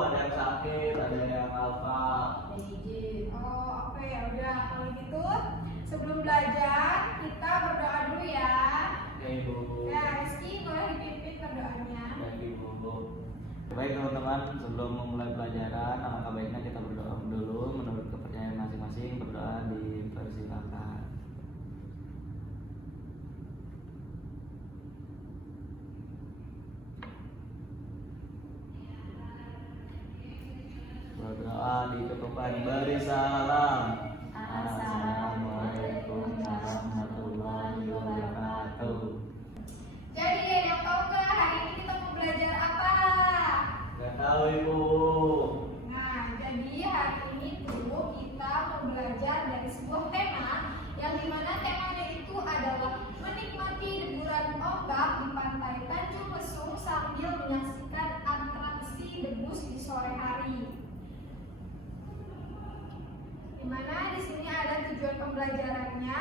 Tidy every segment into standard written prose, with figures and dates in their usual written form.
ada yang sakit, ada yang alfa. Oh, oke, ya udah. Kalau gitu, sebelum belajar kita berdoa dulu ya. Oke Ibu. Ya, Rizky boleh dipimpin berdoanya. Baik Ibu. Baik teman-teman, sebelum memulai pelajaran, alangkah baiknya kita berdoa dulu menurut kepercayaan masing-masing. Berdoa dipersilakan. Berdoa di ketupat beri salam. Assalamualaikum warahmatullahi wabarakatuh. Jadi, ada yang tahu nggak hari ini kita mau belajar apa? Gak tahu Ibu. Nah, jadi hari ini tuh kita mau belajar dari sebuah tema yang dimana temanya itu adalah menikmati deburan ombak di pantai Tanjung Lesung sambil menyaksikan atraksi debus di sore hari. Dimana di sini ada tujuan pembelajarannya.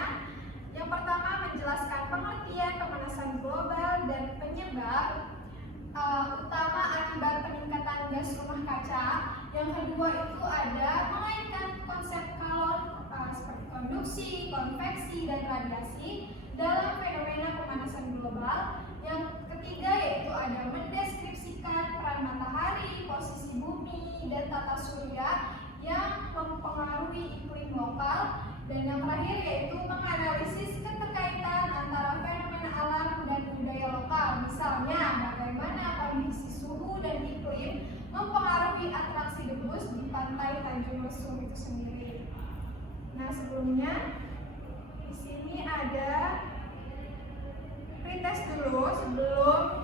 Yang pertama menjelaskan pengertian pemanasan global dan penyebab utama akibat peningkatan gas rumah kaca. Yang kedua itu ada mengaitkan konsep kalor seperti konduksi, konveksi, dan radiasi dalam fenomena pemanasan global. Yang ketiga yaitu ada mendeskripsikan peran matahari, posisi bumi, dan tata surya yang mempengaruhi iklim lokal. Dan yang terakhir yaitu menganalisis keterkaitan antara fenomena alam dan budaya lokal. Misalnya bagaimana kondisi suhu dan iklim mempengaruhi atraksi debus di pantai Tanjung Lesung itu sendiri. Nah, sebelumnya di sini ada pretest dulu sebelum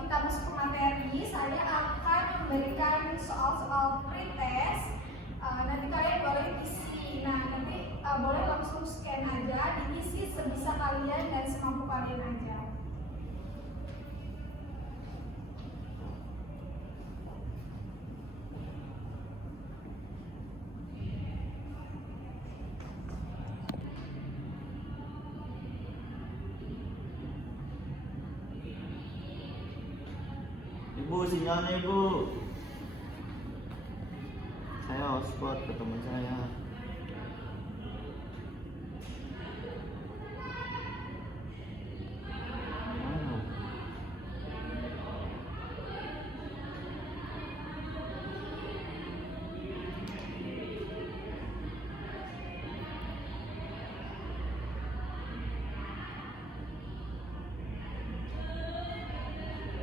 kita masuk ke materi. Saya akan memberikan soal-soal pretest. Nanti kalian boleh isi. Nah, nanti boleh langsung scan aja, diisi sebisa kalian dan semampu kalian aja. Ibu, sinyalnya Ibu. Saya hotspot ke teman saya. Mana?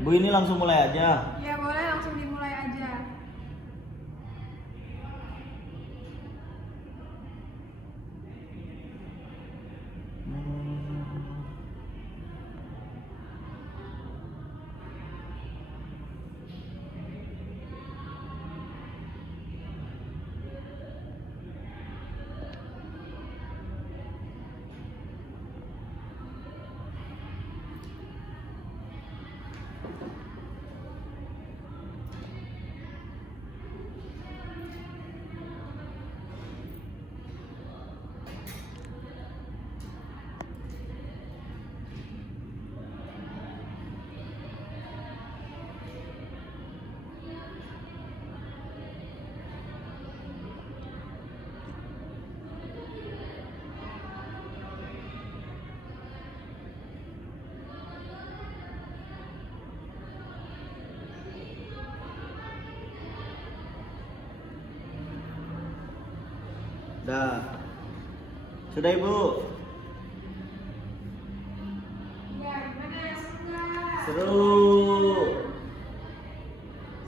Bu, ini langsung mulai aja. Ya, boleh langsung dimulai aja. Dah. Sudah Ibu. Ya, gimana? Seru nggak? Seru.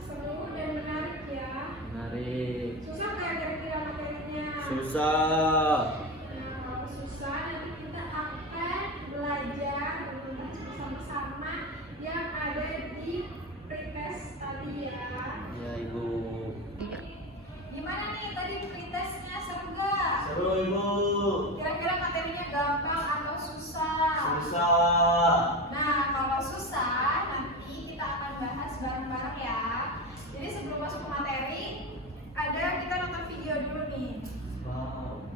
Seru dan menarik ya. Menarik. Susah nggak kira-kira materinya? Susah. Nah, kalau susah nanti kita akan belajar bersama-sama yang ada di pretest tadi ya. Ya Ibu. Gimana nih tadi pretestnya, seru nggak? Seru Ibu. Kira-kira materinya gampang atau susah? Susah. Nah, kalau susah nanti kita akan bahas bareng-bareng ya. Jadi sebelum masuk ke materi, kita nonton video dulu nih. Wow.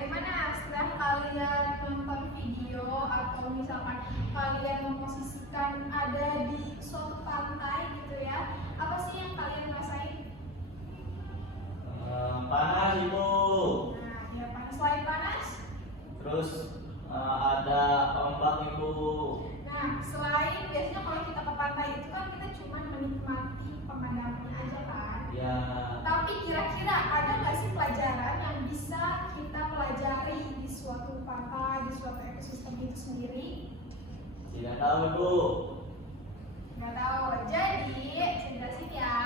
gimana setelah kalian nonton video atau misalkan kalian memposisikan ada di suatu pantai gitu ya, apa sih yang kalian rasain? Panas ibu. Nah, ya panas. Selain panas? Terus ada ombak ibu. Nah, selain biasanya kalau kita ke pantai itu kan kita cuma menikmati pemandangannya aja kan? Ya. Tapi kira-kira ada nggak sih pelajaran yang bisa kita pelajari di suatu pantai, di suatu ekosistem itu sendiri? Tidak tahu ibu. Nggak tahu. Jadi, saya jelasin ya.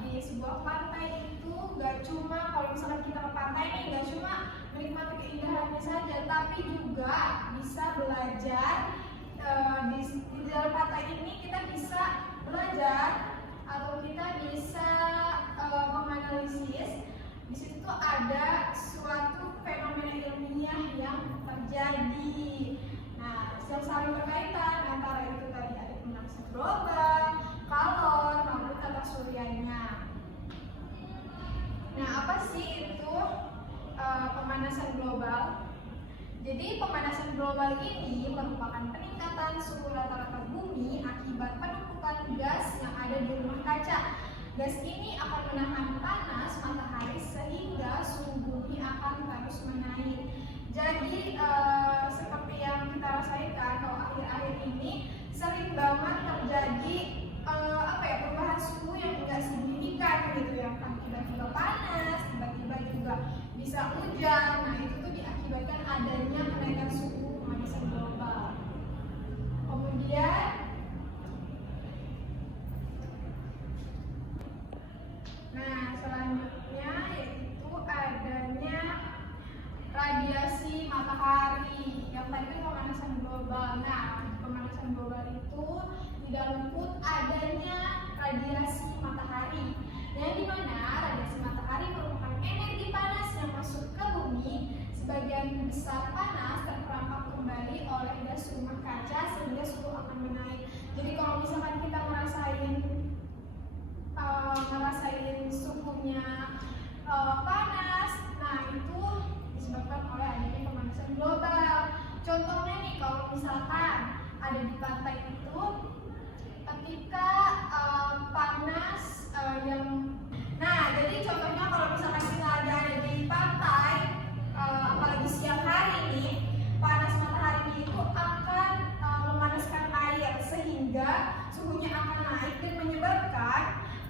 Di sebuah pantai itu nggak cuma kalau misalkan kita ke pantai nih, nggak cuma menikmati keindahannya saja, tapi juga bisa belajar di dalam pantai ini kita bisa belajar atau kita bisa menganalisis. Di situ tuh ada suatu fenomena ilmiah yang terjadi. Nah, saling berkaitan antara itu tadi ada pemanasan global, kalor, lalu tata suryanya. Nah, apa sih itu pemanasan global? Jadi pemanasan global ini merupakan peningkatan suhu rata-rata bumi akibat penumpukan gas yang ada di rumah kaca. Gas ini akan menahan panas matahari sehingga suhu bumi akan terus menaik. Jadi seperti yang kita rasakan kalau akhir-akhir ini sering banget terjadi perubahan suhu yang tidak signifikan gitu ya, kan tiba-tiba panas, tiba-tiba juga bisa hujan. Nah, itu tuh diakibatkan adanya kenaikan suhu pemanasan global. Kemudian selanjutnya yaitu adanya radiasi matahari. Yang tadi kan pemanasan global. Nah, pemanasan global itu tidak luput adanya radiasi matahari. Yang dimana radiasi matahari merupakan energi panas yang masuk ke bumi. Sebagian besar panas terperangkap kembali oleh gas rumah kaca sehingga suhu akan menaik. Jadi kalau misalkan kita ngerasain suhunya panas, nah itu disebabkan oleh adanya pemanasan global. Contohnya nih, kalau misalkan ada di pantai itu, ketika panas jadi contohnya kalau misalkan kita ada di pantai, apalagi siang hari nih, panas matahari itu akan memanaskan air sehingga suhunya akan naik dan menyebabkan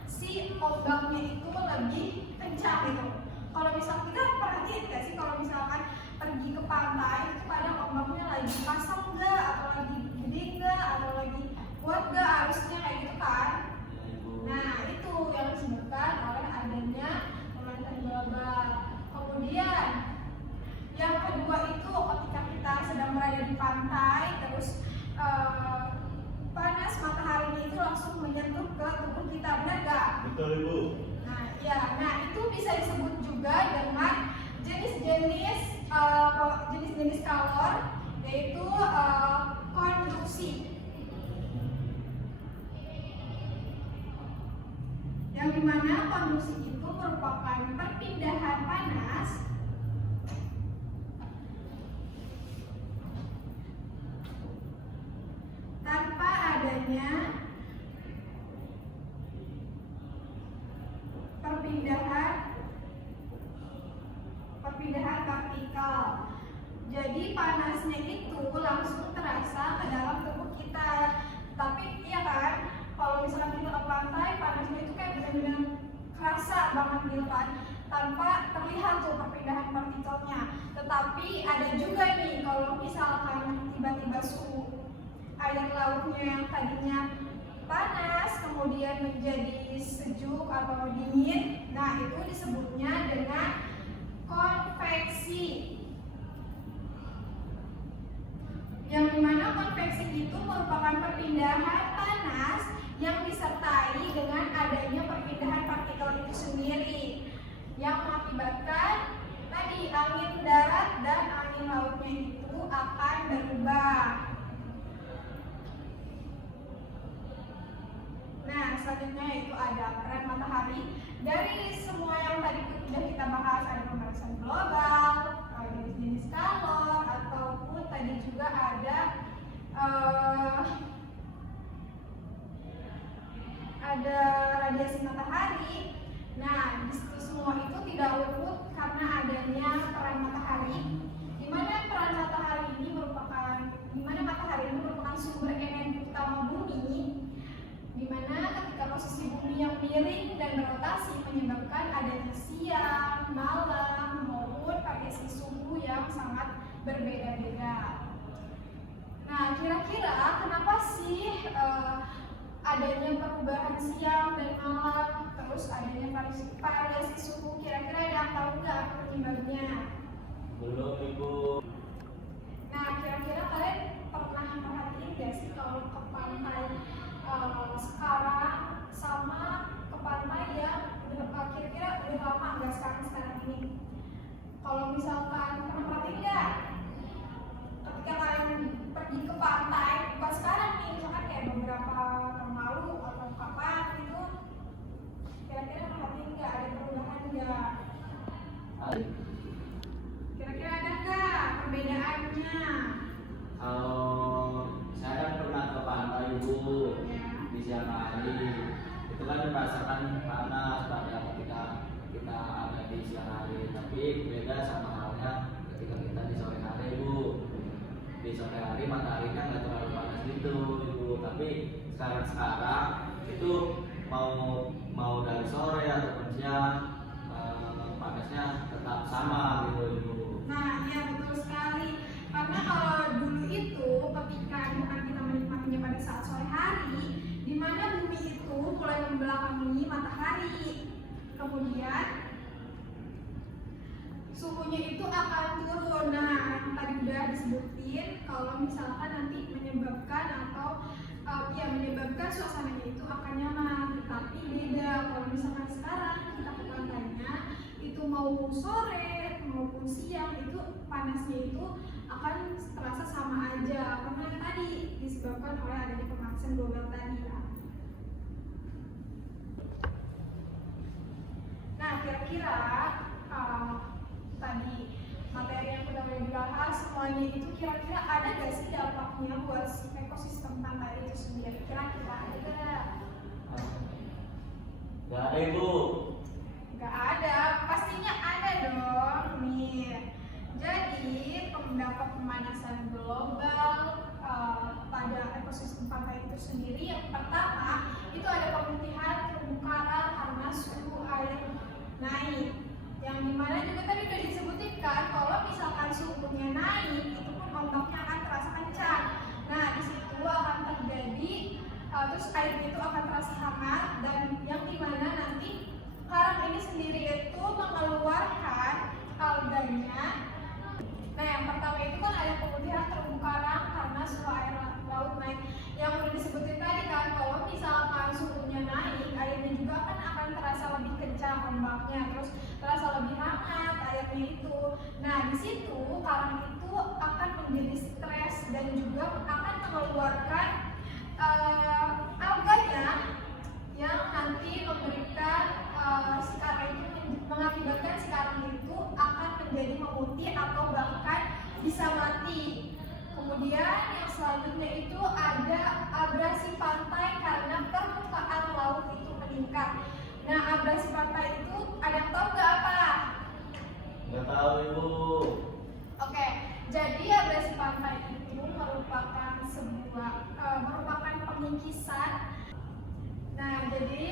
si ombaknya itu lebih kencang gitu. Kalau misalkan kita perhatiin nggak sih kalau misalkan pergi ke pantai itu kadang ombaknya lagi pasang nggak, atau lagi gede nggak, atau lagi kuat nggak arusnya kayak gitu kan? Nah, itu yang disebabkan oleh adanya pemanasan global. Kemudian yang kedua itu ketika kita sedang berada di pantai terus panas matahari itu langsung menyentuh ke tubuh kita, benar nggak? Betul ibu. Nah itu bisa disebut juga dengan jenis-jenis kalor, yaitu konduksi. Yang dimana konduksi itu merupakan perpindahan panas tanpa adanya perpindahan partikel. Jadi panasnya itu langsung terasa ke dalam tubuh kita. Tapi iya kan, kalau misalkan kita ke pantai, panasnya itu kayak benar-benar kerasa banget gitu kan, tanpa terlihat tuh perpindahan partikelnya. Tetapi ada juga nih, kalau misalkan tiba-tiba suhu air lautnya yang tadinya panas kemudian menjadi sejuk atau dingin, nah itu disebutnya dengan konveksi. Yang dimana konveksi itu merupakan perpindahan panas yang disertai dengan adanya perpindahan partikel itu sendiri yang mengakibatkan tadi angin darat dan angin lautnya itu akan berubah. Nah, selanjutnya yaitu ada peran matahari. Dari semua yang tadi sudah kita bahas, ada pemanasan global, berkeliling dan berotasi menyebabkan adanya siang, malam, maupun variasi suhu yang sangat berbeda-beda. Nah, kira-kira kenapa sih adanya perubahan siang dan malam, terus adanya variasi suhu? Kira-kira ada yang tahu nggak apa penyebabnya? Belum Ibu. Nah, kira-kira kalian pernah perhatiin nggak sih kalau ke pantai sekarang sama ke pantai yang kira-kira udah lama nggak sekarang ini? Kalau misalkan pernah perhatiin nggak? Ketika kalian pergi ke pantai, bukan sekarang nih, misalkan kayak beberapa tahun lalu atau kapan gitu, kira-kira perhatiin nggak ada perubahan nggak? Kira-kira ada nggak perbedaannya? Kalau saya kan pernah ke pantai Ibu di siang hari, itu kan merasakan panas pada ketika kita ada di siang hari, tapi beda sama halnya ketika kita di sore hari Ibu. Di sore hari mataharinya nggak terlalu panas gitu Ibu, tapi sekarang itu mau dari sore ataupun siang panasnya tetap sama gitu Ibu. Nah, ya betul sekali. Karena kalau dulu itu ketika kita menikmatinya pada saat sore hari, di mana bumi itu mulai membelakangi matahari. Kemudian suhunya itu akan turun. Nah, yang tadi udah disebutin kalau misalkan nanti menyebabkan atau menyebabkan suasananya itu akan nyaman. Tapi beda kalau misalkan sekarang kita ke pantainya itu mau sore maupun siang itu panasnya itu akan terasa sama aja karena yang tadi disebabkan oleh adanya pemanasan global tadi ya. Nah, kira-kira tadi materi yang kita udah dibahas semuanya itu kira-kira ada gak sih dampaknya buat ekosistem pantai itu sendiri? Kira-kira ada gak? Gak ada Ibu. Gak ada, pastinya ada dong nih. Jadi dampak pemanasan global pada ekosistem pantai itu sendiri yang pertama itu ada pemutihan terumbu karang karena suhu air naik. Yang dimana juga tadi udah disebutkan kalau misalkan suhunya naik itu pun ombaknya akan terasa kencang. Nah, di situ akan terjadi terus air itu akan terasa hangat dan yang dimana nanti karang ini sendiri itu mengeluarkan alganya. Nah, yang pertama itu kan ada pemutihan terumbu karang karena suhu air laut naik. Yang udah disebutin tadi kan kalau misalkan suhunya naik, airnya juga akan terasa lebih kencang ombaknya, terus terasa lebih hangat airnya itu. Nah, di situ karang itu akan menjadi stres dan juga akan mengeluarkan alganya yang nanti memberikan si karang itu mengakibatkan si karang itu akan menjadi memutih atau bahkan bisa mati. Kemudian yang selanjutnya itu ada abrasi pantai karena permukaan laut itu meningkat. Nah, abrasi pantai itu ada yang tahu nggak apa? Nggak tahu Ibu. Oke, jadi abrasi pantai itu merupakan merupakan pengikisan. Nah, jadi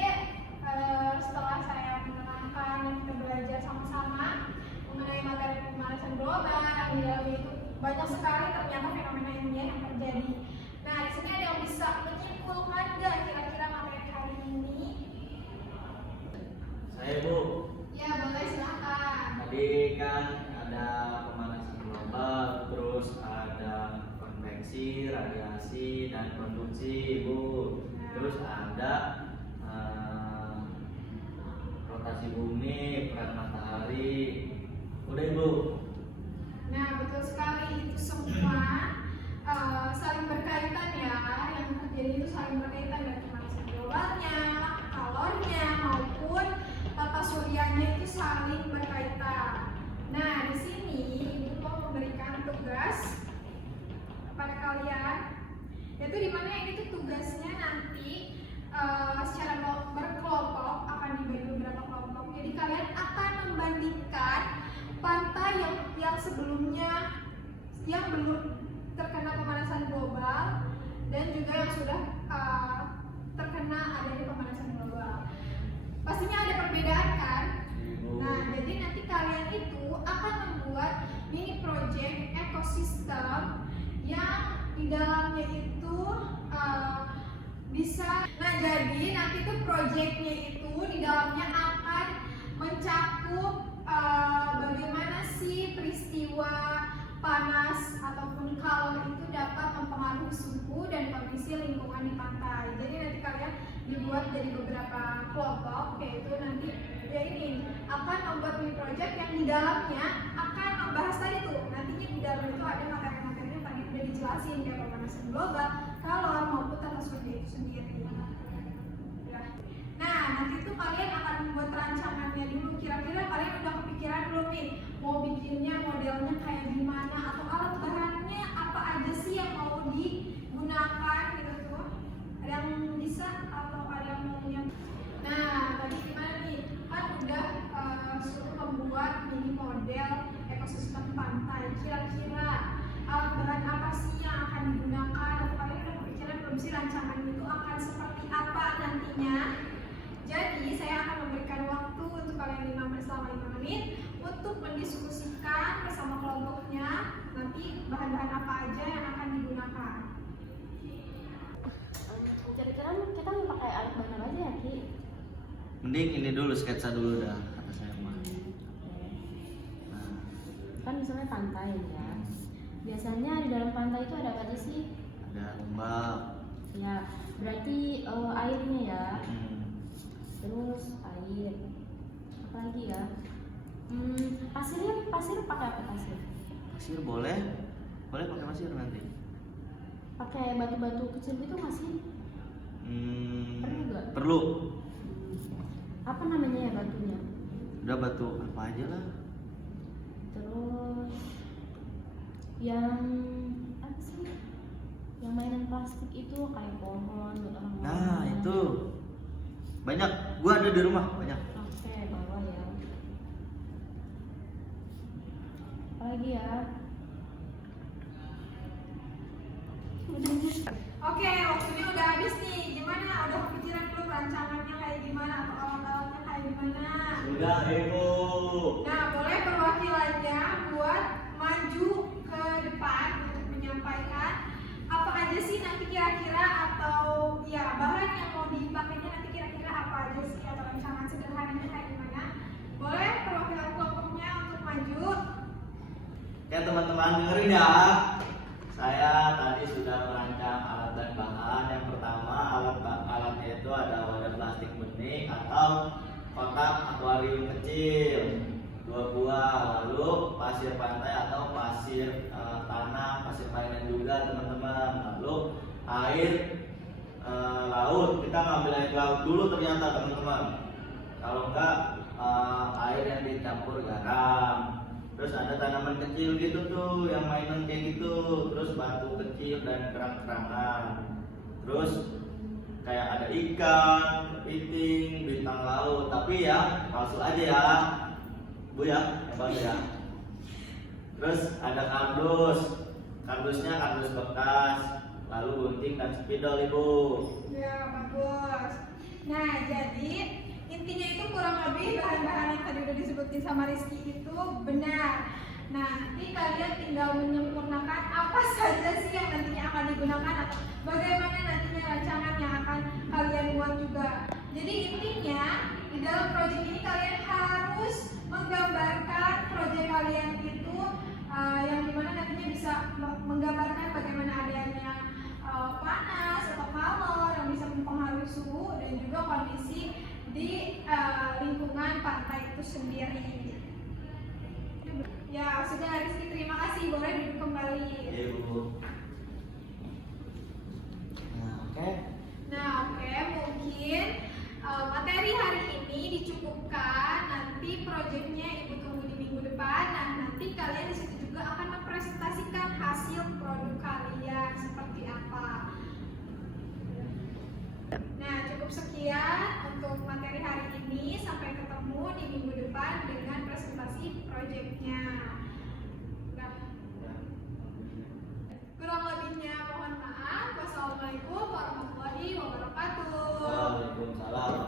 setelah saya menerangkan dan kita belajar sama-sama mengenai materi pemanasan global yang di dalamnya itu banyak sekali ternyata fenomena ilmiah yang terjadi. Nah, di sini ada yang bisa menyimpulkan nggak kira-kira materi hari ini? Saya Bu. Ya, boleh silakan. Tadi kan ada pemanasan global, terus ada konveksi, radiasi, dan konduksi Bu. Terus ada rotasi bumi, peran matahari. Udah Ibu. Nah, betul sekali itu semua saling berkaitan ya. Yang terjadi itu saling berkaitan dari pemanasan globalnya, kalornya maupun tata suryanya itu saling berkaitan. Nah, di sini Ibu mau memberikan tugas kepada kalian, yaitu dimana itu tugasnya nanti secara berkelompok akan dibagi beberapa kelompok. Jadi kalian akan membandingkan pantai yang sebelumnya yang belum terkena pemanasan global dan juga yang sudah terkena adanya pemanasan global. pastinya ada perbedaan kan? Ibu. Nah, jadi nanti kalian itu akan membuat mini project ekosistem yang di dalamnya itu bisa. Nah, jadi nanti tuh projectnya itu di dalamnya akan mencakup bagaimana sih peristiwa panas ataupun kalor itu dapat mempengaruhi suhu dan kondisi lingkungan di pantai. Jadi nanti kalian dibuat jadi beberapa kelompok, yaitu nanti ya ini akan membuat mini project yang di dalamnya akan membahas tadi tuh. Nantinya di dalam itu ada materi-materi yang tadi udah dijelasin kayak pemanasan global, kalor maupun tata surya itu sendiri. Ya. Nah, nanti tuh kalian akan membuat rancangannya dulu. Kira-kira kalian udah kepikiran belum nih mau bikinnya modelnya kayak gimana atau alat bahannya apa aja sih yang mau digunakan gitu tuh? Ada yang bisa atau ada yang mau yang? Nah, tadi gimana nih? Kan udah suruh membuat mini model ekosistem pantai. Kira-kira alat bahan apa sih yang akan digunakan? Atau kalian udah kepikiran belum sih rancangan itu akan seperti apa nantinya? Jadi saya akan memberikan waktu untuk kalian selama 5 menit untuk mendiskusikan bersama kelompoknya nanti bahan-bahan apa aja yang akan digunakan. Kira-kira kita mau pakai alat bahan apa aja ya, Ki? Mending ini dulu sketsa dulu dah kata saya mah. Nah, Kan misalnya pantai ya. Biasanya di dalam pantai itu ada apa aja sih? ada ombak. Ya, berarti airnya ya. Terus air. Apa lagi ya? Pasir pakai apa pasir? Pasir boleh pakai pasir nanti. Pakai batu-batu kecil gitu nggak sih? Perlu nggak? Perlu. Apa namanya ya batunya? Udah batu apa aja lah. Terus yang apa sih? Yang mainan plastik itu kayak pohon buat orang. Nah itu banyak. Gua ada di rumah banyak. Oke, bawa ya. Apa lagi ya? Oke, waktunya udah habis nih. Gimana? Udah kepikiran belum rancangannya kayak gimana atau alat-alatnya kayak gimana? Sudah Ibu. Nah, boleh perwakilannya buat maju ke depan untuk menyampaikan apa aja sih nanti kira-kira atau ya bahan yang mau dipakainya nanti kira-kira apa aja sih atau rancangan sederhananya kayak gimana? Boleh perwakilan kelompoknya untuk maju. Ya teman-teman dengerin ya. Saya tadi sudah merancang alat dan bahan. Yang pertama alatnya itu ada wadah plastik bening atau kotak akuarium kecil 2 buah, lalu pasir pantai atau pasir tanah, pasir mainan juga teman-teman. Lalu air laut, kita ngambil air laut dulu ternyata teman-teman. Kalau enggak air yang dicampur garam. Terus ada tanaman kecil gitu tuh yang mainan kayak gitu. Terus batu kecil dan kerang-kerangan. Terus kayak ada ikan, kepiting, bintang laut. Tapi ya palsu aja ya, Bu ya, yang palsu ya. Terus ada kardus. Kardusnya kardus bekas. Lalu gunting dan spidol Ibu. Ya, bagus. Nah, jadi intinya itu kurang lebih bahan-bahan yang tadi udah disebutin sama Rizky itu benar. Nah, nanti kalian tinggal menyempurnakan apa saja sih yang nantinya akan digunakan atau bagaimana nantinya rancangan yang akan kalian buat juga. Jadi intinya di dalam proyek ini kalian harus menggambarkan proyek kalian itu yang dimana nantinya bisa menggambarkan bagaimana adanya panas atau kalor yang bisa mempengaruhi suhu dan juga kondisi di lingkungan pantai itu sendiri. Ya sudah Rizky, terima kasih, boleh duduk kembali. Iya Bu. Nah oke, mungkin materi hari ini dicukupkan. Nanti proyeknya Ibu tunggu di minggu depan. Nah nanti kalian di situ juga akan mempresentasikan hasil produk kalian seperti apa. Nah cukup sekian untuk materi hari ini. Sampai ketemu di minggu depan dengan presentasi proyeknya. Nah, kurang lebihnya mohon maaf. Wassalamualaikum warahmatullahi wabarakatuh. Waalaikumsalam.